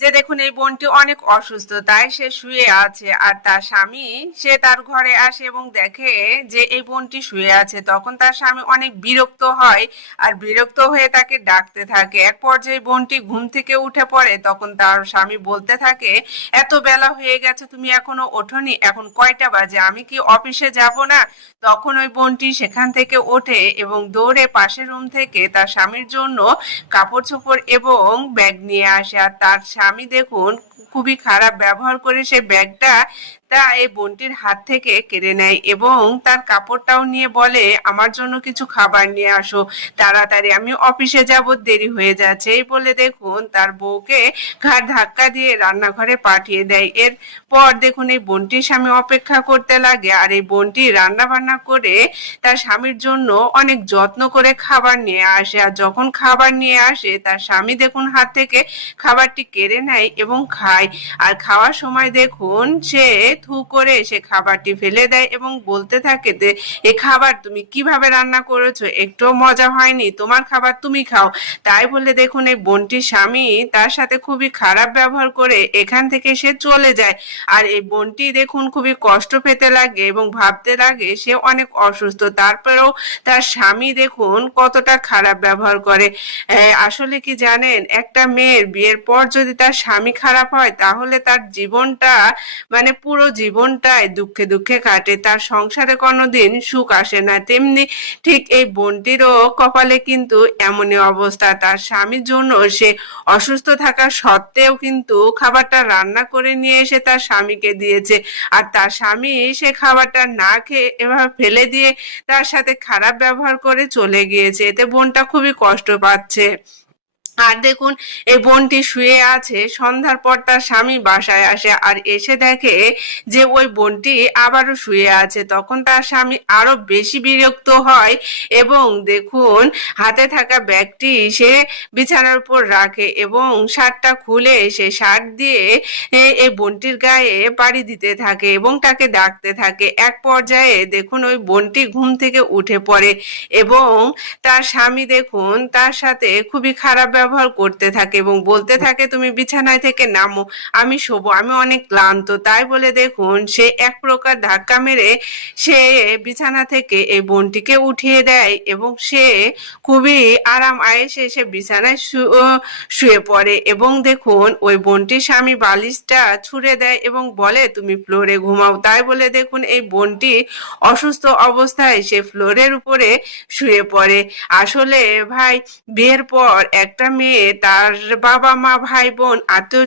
যে দেখুন এই বোনটি অনেক অসুস্থ, তাই সে শুয়ে আছে আর তার স্বামী সে তার ঘরে আসে এবং দেখে যে এই বোনটি শুয়ে আছে। তখন তার স্বামী অনেক বিরক্ত হয় আর বিরক্ত হয়ে তাকে ডাকতে থাকে। এক পর্যায়ে বোনটি ঘুম থেকে উঠে পড়ে, তখন তার স্বামী বলতে থাকে, এত বেলা হয়ে গেছে তুমি এখনো ওঠোনি, এখন কয়টা বাজে, আমি কি অফিসে যাব না? তখন ওই বোনটি সেখান থেকে ওঠে এবং দৌড়ে পাশের রুম থেকে তার স্বামীর জন্য কাপড় চোপড় এবং ব্যাগ নিয়ে আসে। আর তার স্বামী দেখুন খুবই খারাপ ব্যবহার করে সে ব্যাগটা এই বোনটির হাত থেকে কেড়ে নেয় এবং তার কাপড়টাও নিয়ে বলে, আমার জন্য কিছু খাবার নিয়ে আসো তাড়াতাড়ি, আমি অফিসে যাব, দেরি হয়ে যাচ্ছে। এই বলে দেখুন তার বউকে ঘাড় ধাক্কা দিয়ে রান্নাঘরে পাঠিয়ে দেয়। এরপর দেখুন এই বোনটির স্বামী অপেক্ষা করতে লাগে আর এই বোনটি রান্না বান্না করে তার স্বামীর জন্য অনেক যত্ন করে খাবার নিয়ে আসে। আর যখন খাবার নিয়ে আসে তার স্বামী দেখুন হাত থেকে খাবারটি কেড়ে নেয় এবং খায়। আর খাওয়ার সময় দেখুন সে থু করে সে খাবারটি ফেলে দেয় এবং বলতে থাকে যে এ খাবার তুমি কিভাবে রান্না করেছো, একটু মজা হয়নি, তোমার খাবার তুমি খাও। তাই বলে দেখুন এই বোনটির স্বামী তার সাথে খুবই খারাপ ব্যবহার করে এখান থেকে সে চলে যায়। আর এই বোনটি দেখুন খুবই কষ্ট পেতে লাগে এবং ভাবতে লাগে সে অনেক অসুস্থ, তারপরেও তার স্বামী দেখুন কতটা খারাপ ব্যবহার করে। আসলে কি জানেন, একটা মেয়ের বিয়ের পর যদি তার স্বামী খারাপ হয় তাহলে তার জীবনটা পুরো জীবনটাই দুঃখে দুঃখে কাটে, তার সংসারে কোনোদিন সুখ আসে না। তেমনি ঠিক এই বোনটিরও কপালে কিন্তু এমনই অবস্থা, তার স্বামীর জন্য সে অসুস্থ থাকা সত্ত্বেও কিন্তু খাবারটা রান্না করে নিয়ে এসে তার স্বামীকে দিয়েছে। আর তার স্বামী সে খাবারটা না খেয়ে এভাবে ফেলে দিয়ে তার সাথে খারাপ ব্যবহার করে চলে গিয়েছে। এতে বোনটা খুবই কষ্ট পাচ্ছে। আর দেখুন এই বোনটি শুয়ে আছে, সন্ধ্যার পর তার স্বামী বাসায় আসে আর এসে দেখে যে ওই বোনটি আবারও শুয়ে আছে। তখন তার স্বামী আরো বেশি বিরক্ত হয় এবং দেখুন হাতে থাকা ব্যাগটি সে বিছানার উপর রাখে এবং শার্টটা খুলে সে শার্ট দিয়ে এই বোনটির গায়ে পাড়ি দিতে থাকে এবং তাকে ডাকতে থাকে। এক পর্যায়ে দেখুন ওই বোনটি ঘুম থেকে উঠে পড়ে এবং তার স্বামী দেখুন তার সাথে খুবই খারাপ ব্যবহার করতে থাকে এবং বলতে থাকে, তুমি বিছানায় থেকে নামো, আমি শোবো, আমি অনেক ক্লান্ত। তাই বলে দেখুন সে এক প্রকার ধাক্কা মেরে সে বিছানা থেকে এই বোনটিকে উঠিয়ে দেয় এবং সে খুবই আরাম আয়েসে সে বিছানায় শুয়ে পড়ে এবং দেখুন ওই বোনটির স্বামী বালিশটা ছুঁড়ে দেয় এবং বলে, তুমি ফ্লোরে ঘুমাও। তাই বলে দেখুন এই বোনটি অসুস্থ অবস্থায় সে ফ্লোরের উপরে শুয়ে পড়ে। আসলে ভাই, বিয়ের পর একটা মেয়ে তার বাবা মা ভাই বোন আত্মীয়